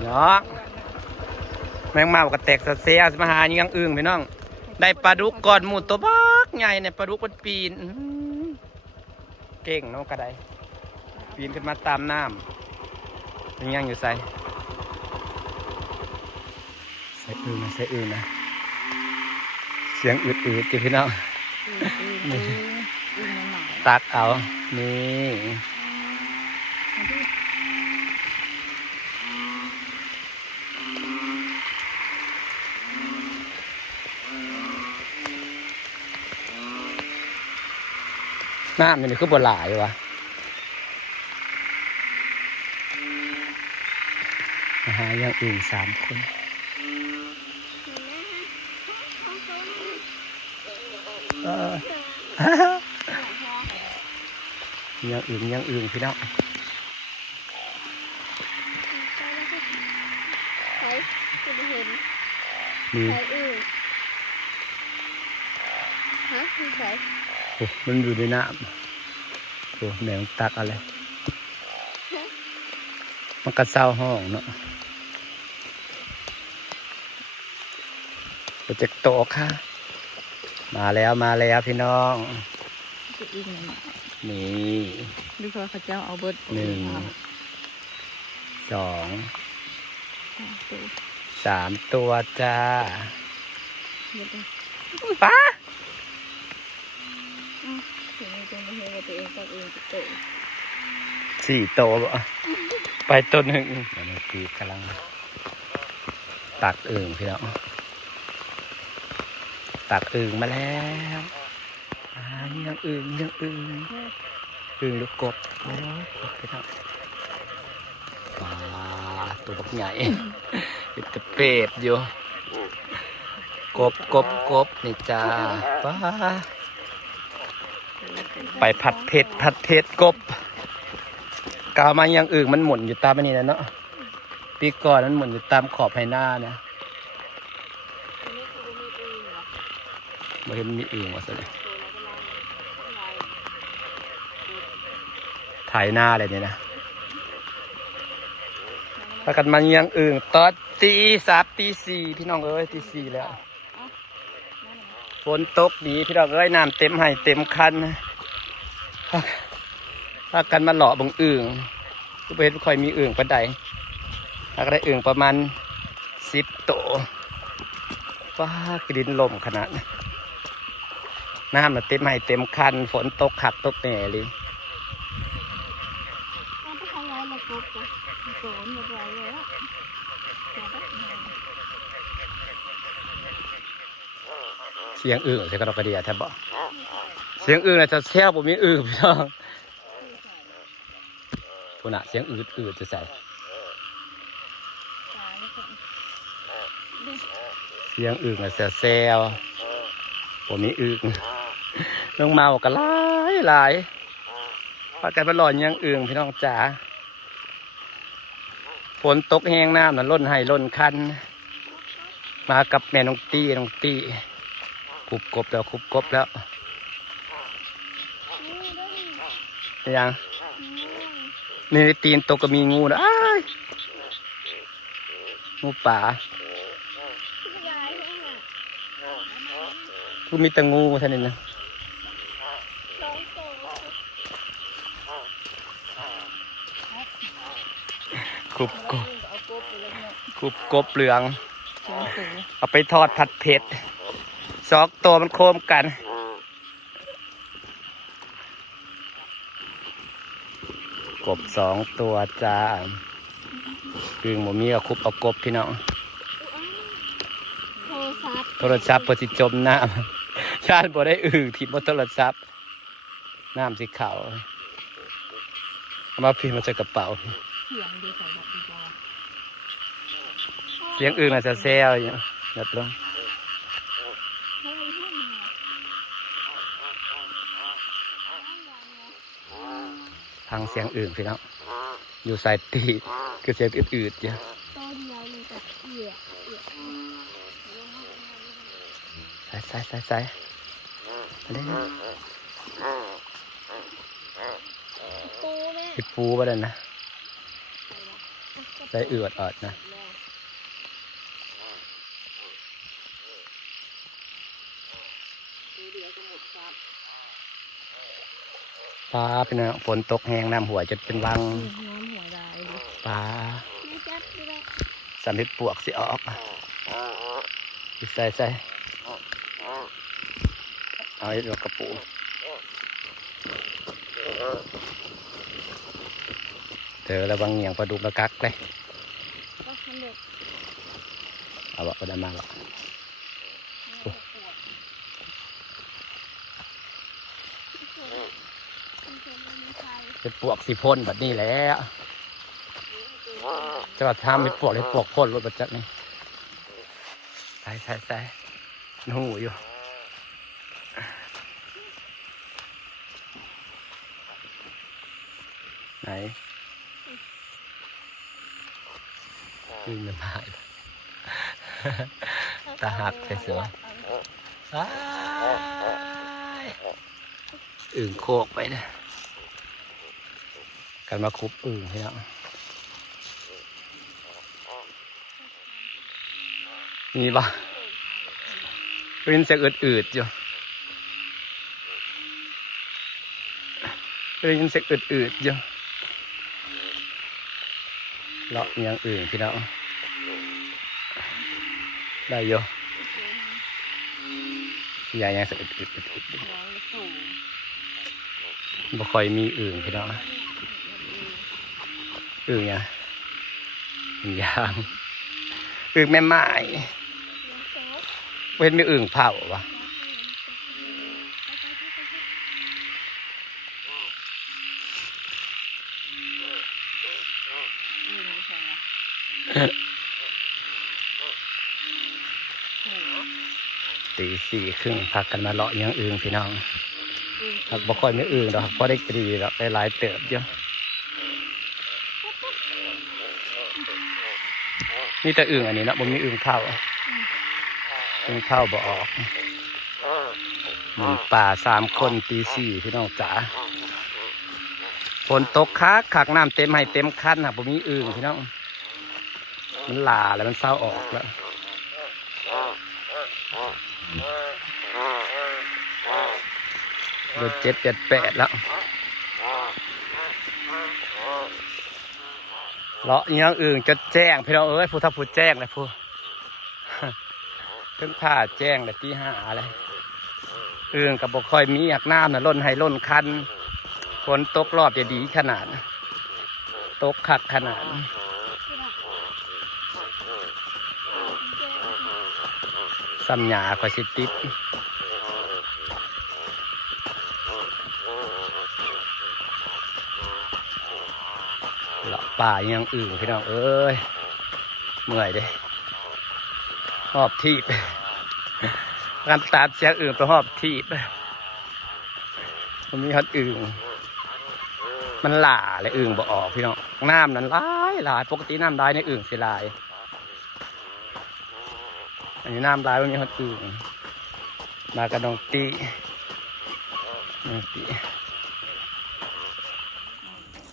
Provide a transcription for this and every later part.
เนาะแมงเม่ากระแตกเสียมาหาอย่างอื่นไปน้องได้ปลาดุกก่อนหมูตัวบักใหญ่เนี่ยปลาดุกมันปีนเก่งเนาะกระไดปีนขึ้นมาตามน้ำยังอยู่ใส่อื่นนะใส่อื่นนะเสียงอืดๆจีพี่น้องตักเอานี่น้ำนี่คือบนหลายวะหาอย่างอื่น3 คนอย่างอื่นพี่น้องนี่มันอยู่ในน้ำโอ้แมงตักอะไรมันกระเซ้าห้องเนาะโปรเจกต์โตค่ะมาแล้วพี่น้องนี่ดูเขาเขาเจ้าเอาเบิด1 2 3 ตัวจ้าป้า4 โตบ่ไปต้นหนึ่งมันปีกำลังตักอึ่งพี่น้องตักอึ่งมาแล้วยังอึ่งลูกกบโอ้ยพี่น้องปลาตัวบักใหญ่เป็นตะเป็ดอยู่กบนี่จ้าป้าไปผัดเผ็ดกบกาวมายังอื่นมันหมุนอยู่ตามอันนี้นะเนาะปีก่อนนั้นหมุนอยู่ตามขอบไหหน้านะไม่เห็นมีอื่นวะสิถ่ายหน้าอะไรเนี่ยนะถ้ากันมันยังอื่นตอนตี3 ตี 4พี่น้องเอ้ยตี 4แล้วฝนตกดีพี่น้องเอ้ยน้ำเต็มให้เต็มคันถ้ากันมาหล่อบังอื่นก็เป็นค่อยมีอื่นประใดถ้าก็ได้อื่นประมาณ10 โตว้ากระดินลมขนาดน้ำมันเต็มให้เต็มคันฝนตกขักตกแหน่เลยเสียงอื่นใช่กระดกกระเดียแทบบ่เสียงอื่นอาจจะแช่ผมมีอื่นพี่น้องคุณอะเสียงอืดจะใส่เสียงอื่นอาจจะแซวผมมีอื่นน้องเมากันหลายพากันไปหล่อนยังอื่นพี่น้องจ๋าฝนตกแห้งน้ำน่ะล้นให้ล้นคันมากับแม่น้องตี้คุบกบแล้วยังนี่ตีนตกก็มีงูนะงูป่าคือมีแต่งูเท่านั้นนะคุบกบเหลืองเอาไปทอดผัดเผ็ด2 ตัวมันโคมกันกบ2 ตัวจ้าอึ่งหมูมีเอาคุบเอากบพี่น้องโทรศัพท์พอสิจมน้ำชาติบ่ได้อึ่งทิดบนโทรศัพท์น้ำสีขาวเอามาพิมพ์มาใส่กระเป๋าเสียงอึ่งอาจจะแซวอย่างนี้ลงทางเสียงอื่นพี่น้องอยู่สายตีคือเสียงอืดๆอย่างใส่อะไรนะปูไปเลยนะ ใส่เอือดออดนะปลาเป็นไงฝนตกแห้งน้ำหัวจะเป็นวัง น้ำหัวได้ดิ ปลา ไม่จับไม่ได้ สันนิษปวกสิออกใส่เอาไอ้ดอกกระปูเธอระวังเหงียงปลาดุกระกักเลย ก็ทำเด็ก เอาบอกก็ได้มาหรอกเป็นปวกสีพ่นแบบนี้แหล้วจะมาทำเป็นปวกเลยปวกพ่นรถประจักษ์นี่ใส่หูอยู่ไหนอึ่งมันหายตาหักเสืออึ่งโคกไปนะกันมาคุบอึ่งให้แล้วมีปะเป็นเสียงอืดๆอยู่เป็นเสียงอืดๆอยู่เลาะอย่างอื่นพี่น้องได้อยู่ยายยังสะอึดบ่ค่อยมีอื่นพี่น้องอื่นยังยางอื่นแม่ไม้เว้นมีอื่นเผาวะตีสี่ครึ่งพักกันมาเลาะยังอื่นพี่น้องหักบ่ค่อยไม่อื่นหรอกเพราะได้กรีหรอกได้หลายเติบเยอะนี่แต่อื่นอันนี้นะผมมีอื่นเข้าอื่นเข้าบ่ออกหมุนป่า3 คนตีสี่พี่น้องจ๋าฝนตกคักน้ำเต็มให้เต็มคันครับผมมีอื่นพี่น้องมันหลาแล้วมันเศร้าออกแล้วเดือน7 7 8แล้วเลาะยังอื่นจะแจ้งพี่น้องเอ้ยผู้ทับผู้แจ้งเลยผู้ถึงผ่าแจ้งเลยที่5เลยอื่นกับบกคอยมีอยากน้ำน่ะล้นให้ล้นคันฝนตกรอบจะดีขนาดตกคักขนาดสัญญาคอยสิติดเลาะป่ายังอื่นพี่น้องเอ้ยเมื่อยเด้หอบทีบการตัดเสียงอื่นไปหอบทีบมันมีฮัดอื่นมันหล่าเลยอื่นบ่ออกพี่น้องน้ำนั้นหลายปกติน้ำลายในอื่นสิลายอันนี้น้ำลายมันมีฮัดอื่นมากระดองตี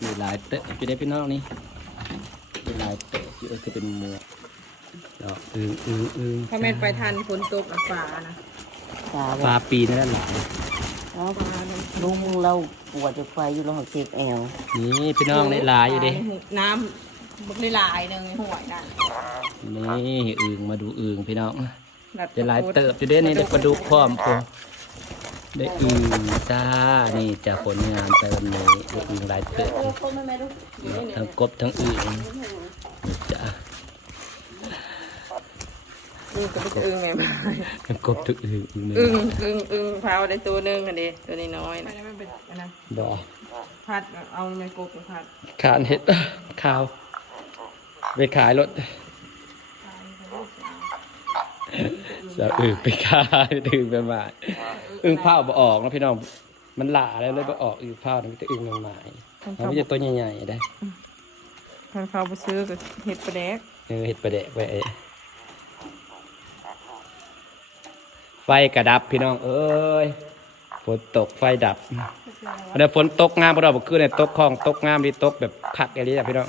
มีหลายเตะพี่ได้พี่น้องนี่มีหลายเตะที่จะเป็นมัวแล้วถ้าแม่นไปทันฝนตกฝานะ ปลาปีนั่นแหละ อ๋อลุงเราปวดจะไฟอยู่เราเจ็บแอว นี่พี่น้องได้หลายอยู่ดิ น้ำบักได้หลายหนึ่งห่วยนั่น นี่อึ่งมาดูอึ่งพี่น้องจะหลายเติบจะได้นี่ได้ปลาดุกพร้อมตัวได้อึ่งจ้านี่จะผลงานไปวันนี้ได้อึ่งหลายเติบทั้งกบทั้งอึ่งนี่จ้า นี่ก็เป็นอึ่งไงมา ทั้งกบทั้งอึ่ง อึ่งเผาได้ตัวหนึงอันนี้ตัวน้อยนะมันเป็นอันนั้น บ่ พัดเอาในกบพัด ขานเห็ดข้าวไปขายรถจะอึ่งไปขายถึงประมาณอึ่งเผาบ่ออกนะพี่น้องมันหล่าแล้วเลยบ่ออกอึ่งเผามันจะอึ่งใหม่มันไม่ใช่ตัวใหญ่ๆได้ พันเขาไปซื้อกับเห็ดปลาแดก เห็ดประเดะไว้ไฟกระดับพี่น้องเอ้ยฝนตกไฟดับเดี๋ยวฝนตกงามพวกเราบอกคือในตกคลองตกงามดีตกแบบคักอะไรอย่างพี่น้อง